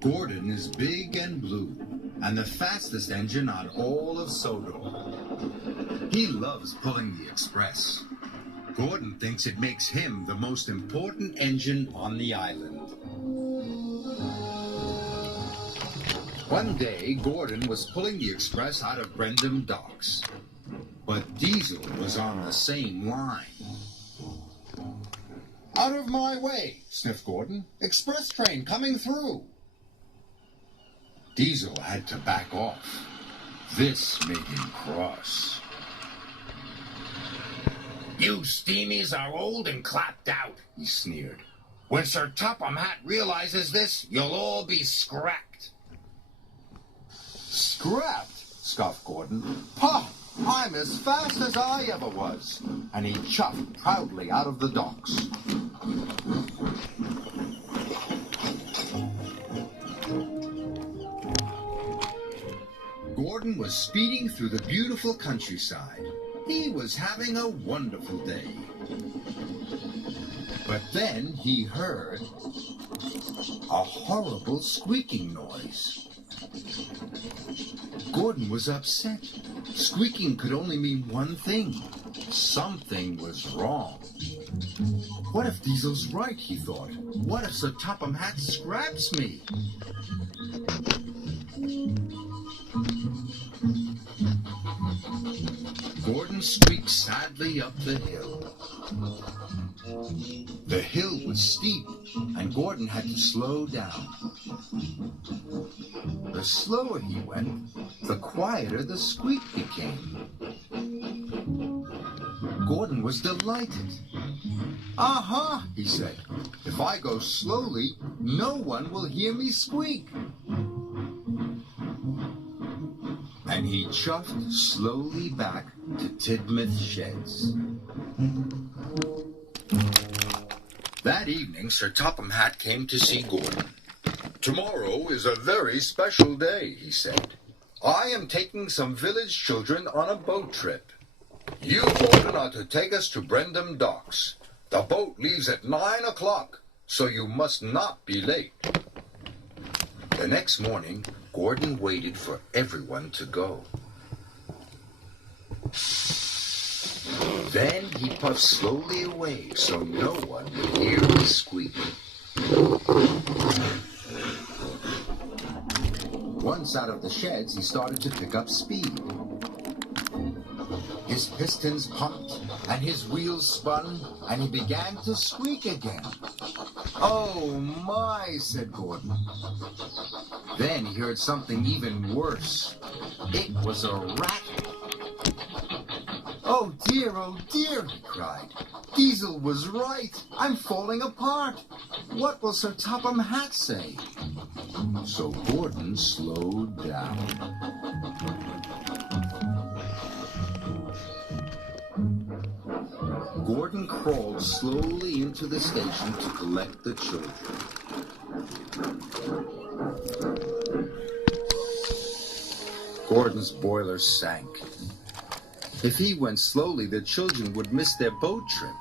Gordon is big and blue, and the fastest engine on all of Sodor. He loves pulling the express. Gordon thinks it makes him the most important engine on the island. One day, Gordon was pulling the express out of Brendam docks, but Diesel was on the same line. Out of my way, sniffed Gordon. Express train coming through. Diesel had to back off. This made him cross. You steamies are old and clapped out, he sneered. When Sir Topham Hatt realizes this, you'll all be scrapped. Scrapped? Scoffed Gordon. Pah! I'm as fast as I ever was. And he chuffed proudly out of the docks. Gordon was speeding through the beautiful countryside. He was having a wonderful day. But then he heard a horrible squeaking noise. Gordon was upset. Squeaking could only mean one thing. Something was wrong. What if Diesel's right, he thought. What if Sir Topham Hatt scraps me? Gordon squeaked sadly up the hill. The hill was steep, and Gordon had to slow down. The slower he went, the quieter the squeak became. Gordon was delighted. "Aha," he said. "If I go slowly, no one will hear me squeak." And he chuffed slowly back to Tidmouth Sheds. That evening, Sir Topham Hatt came to see Gordon. "Tomorrow is a very special day," he said. "I am taking some village children on a boat trip. You, Gordon, are to take us to Brendam docks. The boat leaves at 9 o'clock, so you must not be late." The next morning, Gordon waited for everyone to go. Then he puffed slowly away so no one would hear him squeak. Once out of the sheds, he started to pick up speed. His pistons pumped, and his wheels spun, and he began to squeak again. "Oh, my," said Gordon. Then he heard something even worse. It was a rattle. "Oh, dear," he cried. "Diesel was right. I'm falling apart. What will Sir Topham Hatt say?" So Gordon slowed down. Gordon crawled slowly into the station to collect the children. Gordon's boiler sank. If he went slowly, the children would miss their boat trip.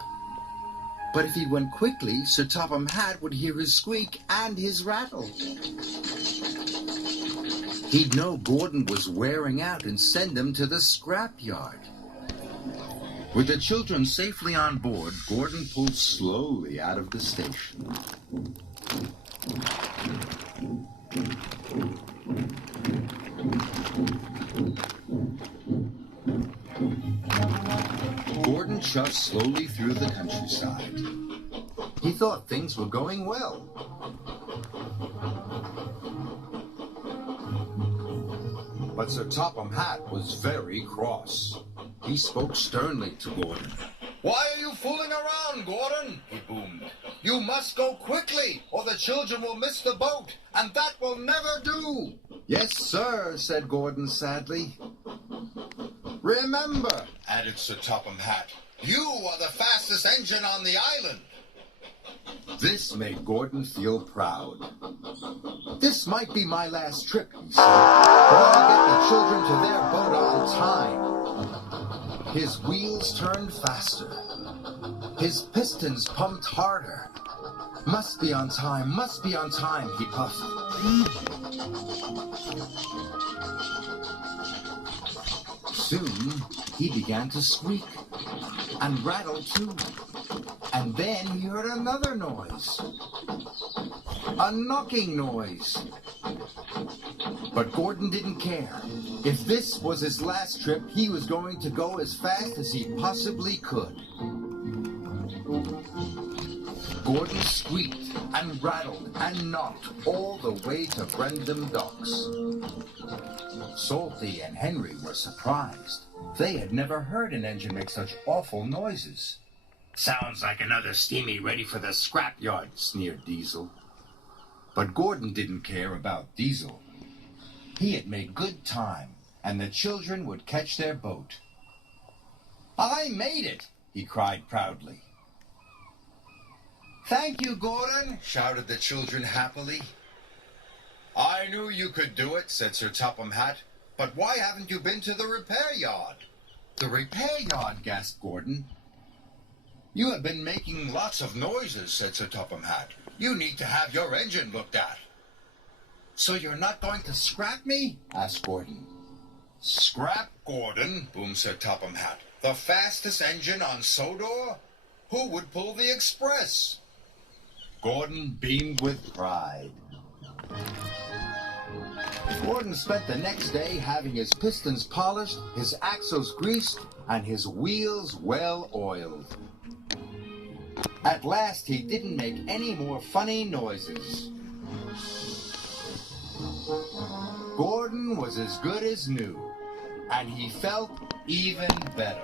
But if he went quickly, Sir Topham Hatt would hear his squeak and his rattle. He'd know Gordon was wearing out and send him to the scrapyard. With the children safely on board, Gordon pulled slowly out of the station. Gordon chuffed slowly through the countryside. He thought things were going well. But Sir Topham Hatt was very cross. He spoke sternly to Gordon. "Why are you fooling around, Gordon?" he boomed. "You must go quickly, or the children will miss the boat, and that will never do." "Yes, sir," said Gordon sadly. "Remember," added Sir Topham Hatt, "you are the fastest engine on the island." This made Gordon feel proud. "This might be my last trip," he said, "but I'll get the children to their boat on time." His wheels turned faster. His pistons pumped harder. Must be on time, he puffed. Soon, he began to squeak, and rattle too. And then he heard another noise. A knocking noise. But Gordon didn't care. If this was his last trip, he was going to go as fast as he possibly could. Gordon squeaked and rattled and knocked all the way to Brendam Docks. Salty and Henry were surprised. They had never heard an engine make such awful noises. Sounds like another steamy ready for the scrapyard, Sneered Diesel. But Gordon didn't care about Diesel. He had made good time, and the children would catch their boat. "I made it!" he cried proudly. "Thank you, Gordon," shouted the children happily. I knew you could do it, said Sir Topham Hatt. But why haven't you been to the repair yard? "The repair yard," gasped Gordon. "You have been making Lots of noises, said Sir Topham Hatt. You need to have your engine looked at. So you're not going to scrap me?" asked Gordon. Scrap Gordon, boomed Sir Topham Hatt. The fastest engine on Sodor? Who would pull the express? Gordon beamed with pride. Gordon spent the next day having his pistons polished, his axles greased, and his wheels well oiled. At last, he didn't make any more funny noises. Gordon was as good as new, and he felt even better.